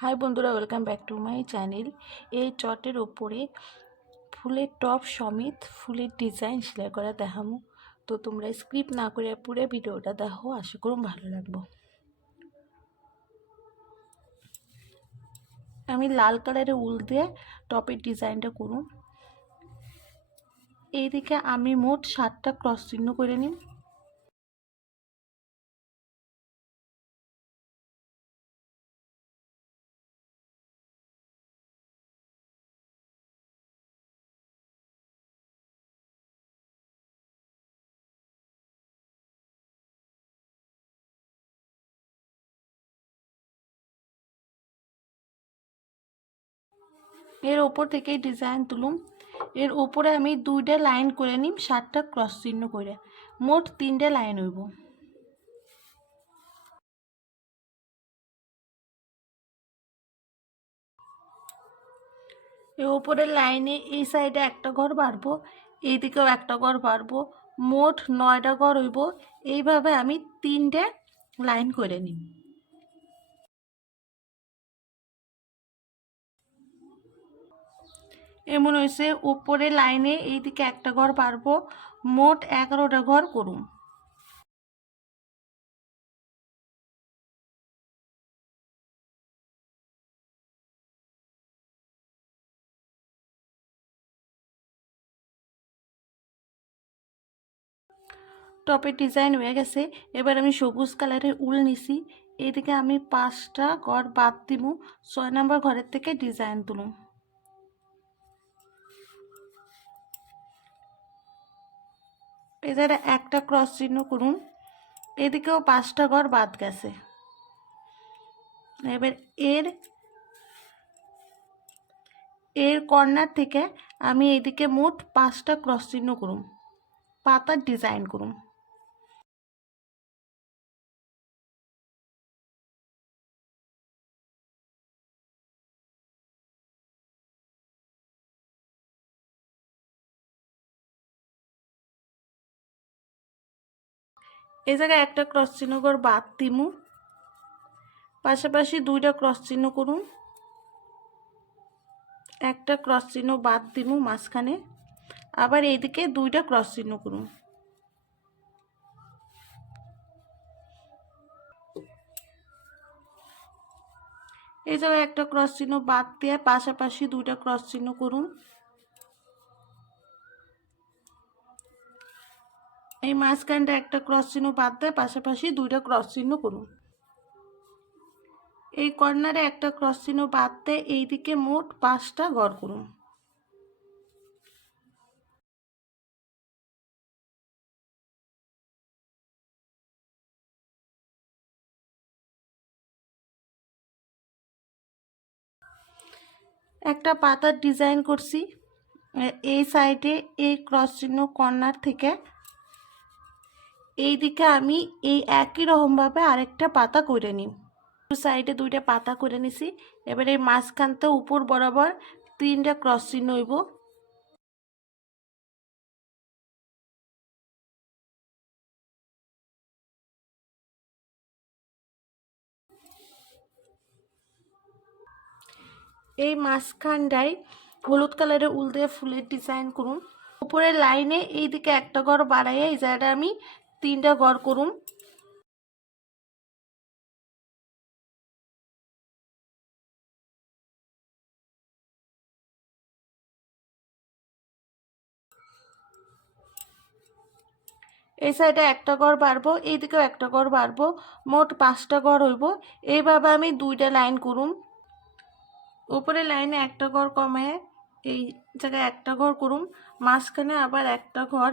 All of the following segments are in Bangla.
হাই বন্ধুরা, welcome back to my channel. এই চটের ওপরে ফুলের টপ সমেত ফুলের ডিজাইন সেলাই করা দেখামু। তো তোমরা স্কিপ না করে পুরো ভিডিওটা দেখো, আশা করুন ভালো লাগবে। আমি লাল কালারের উল দিয়ে টপের ডিজাইনটা করুন। এইদিকে আমি মোট 7টা ক্রস চিহ্ন করে নিই। এর ওপর থেকে ডিজাইন তুলুম। এর ওপরে আমি 2টা লাইন করে নিম, 7টা ক্রস চিহ্ন করে, মোট 3টে লাইন হইব। এই ওপরের লাইনে এই সাইডে একটা ঘর বাড়বো, এইদিকেও একটা ঘর বাড়বো, মোট 9টা ঘর হইব। এইভাবে আমি 3টে লাইন করে নিই। এমন হয়েছে উপরের লাইনে এইদিকে একটা ঘর বাড়বো, মোট 11টা ঘর করুন। টপের ডিজাইন হয়ে গেছে। এবার আমি সবুজ কালারের উল নিছি। এইদিকে আমি 5টা ঘর বাদ দিব, 6 নম্বর ঘরের থেকে ডিজাইন তুলুম। এই জায়গায় একটা ক্রস চিহ্ন করুন। এদিকেও 5টা ঘর বাদ গেছে। এবার এর এর কর্নার থেকে আমি এইদিকে মোট 5টা ক্রস চিহ্ন করুম, পাতার ডিজাইন করুম। এই জায়গায় একটা ক্রস চিহ্ন করে বাদ দিমু, পাশাপাশি 2টা ক্রস চিহ্ন করুন, একটা ক্রস চিহ্ন বাদ দিমু মাঝখানে, আবার এইদিকে 2টা ক্রস চিহ্ন করুন। এই জায়গায় একটা ক্রস চিহ্ন বাদ দিয়ে পাশাপাশি 2টা ক্রস চিহ্ন করুন। এই মাঝখানটা একটা ক্রস চিহ্ন বাদ দিয়ে পাশাপাশি 2টা ক্রস চিহ্ন করুন। এই কর্নারে একটা ক্রস চিহ্ন বাদ দিয়ে এইদিকে মোট 5টা ঘর করুন। একটা পাতার ডিজাইন করছি। এই সাইডে এই ক্রস চিহ্ন কর্নার থেকে এই দিকে আমি এই একই রকমভাবে আরেকটা পাতা করে নিই। সাইডে 2টা পাতা করে নিছি। এবার এই মাঝখানটা উপর বরাবর 3টা ক্রস চিহ্ন হইব। এই মাঝখানটায় হলুদ কালারের উল দিয়ে ফুলের ডিজাইন করুন। উপরের লাইনে এইদিকে একটা ঘর বাড়াইয়া এই জায়গাটা আমি 3টা ঘর করুন। এই সাইডে একটা ঘর বাড়বো, এইদিকেও একটা ঘর বাড়বো, মোট 5টা ঘর হইব। এইভাবে আমি 2টা লাইন করুন। উপরের লাইনে একটা ঘর কমে এই জায়গায় একটা ঘর করুন, মাঝখানে আবার একটা ঘর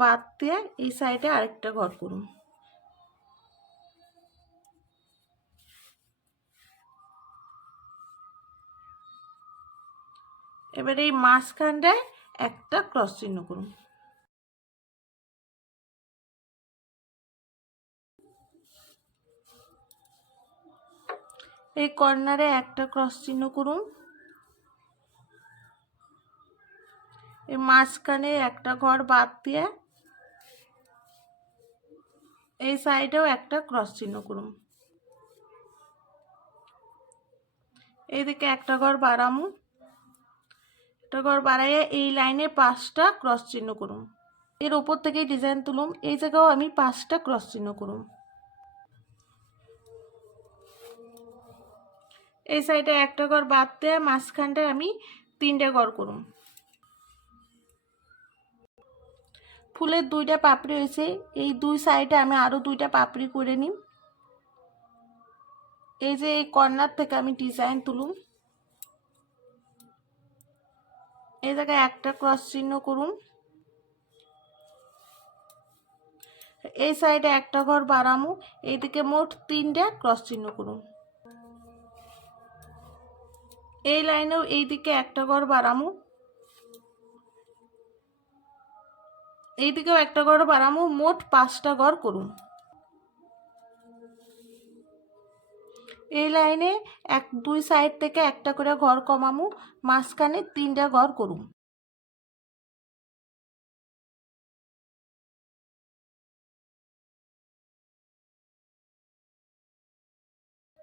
বাদ দিয়ে এই সাইডে আরেকটা ঘর করুন। এবার এই মাঝখানটায় একটা ক্রস চিহ্ন করুন। এই কর্নারে একটা ক্রস চিহ্ন করুন। এই মাঝখানে একটা ঘর বাদ দিয়ে এই সাইডেও একটা ক্রস চিহ্ন করুন। এইদিকে একটা ঘর বাড়ামু, একটা ঘর বাড়াইয়া এই লাইনে 5টা ক্রস চিহ্ন করুম। এর উপর থেকে ডিজাইন তুলুম, এই জায়গাও আমি 5টা ক্রস চিহ্ন করুম। এই সাইডে একটা ঘর বাদ দিয়ে মাঝখানটায় আমি 3টে ঘর করুম। ফুলের 2টা পাপড়ি হয়েছে, এই 2 সাইডে আমি আরো 2টা পাপড়ি করে নিই। এই যে এই কর্নার থেকে আমি ডিজাইন তুলুম, এই জায়গায় একটা ক্রস চিহ্ন করুন। এই সাইডে একটা ঘর বাড়ামু, এইদিকে মোট 3টে ক্রস চিহ্ন করুন। এই লাইনেও এইদিকে একটা ঘর বাড়ামু, এইদিকেও একটা ঘর বাড়ামু, মোট 5টা ঘর করুন। এই লাইনে 2 সাইড থেকে একটা করে ঘর কমামু, মাঝখানে 3টা ঘর করুন।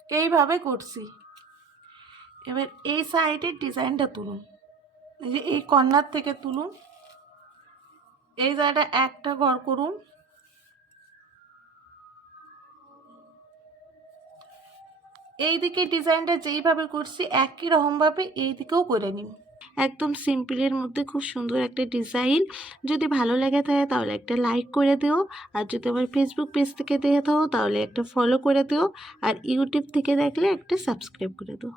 এইভাবে করছি। এবার এই সাইডের ডিজাইনটা তুলুন, এই যে এই কর্নার থেকে তুলুন, এই জায়গাটা একটা ঘর করুন। এইদিকে ডিজাইনটা যেইভাবে করছি একই রকমভাবে এইদিকেও করে নিন। একদম সিম্পলের মধ্যে খুব সুন্দর একটা ডিজাইন। যদি ভালো লেগে থাকে তাহলে একটা লাইক করে দিও, আর যদি আমার ফেসবুক পেজ থেকে দেখে থাকো তাহলে একটা ফলো করে দিও, আর ইউটিউব থেকে দেখলে একটা সাবস্ক্রাইব করে দিও।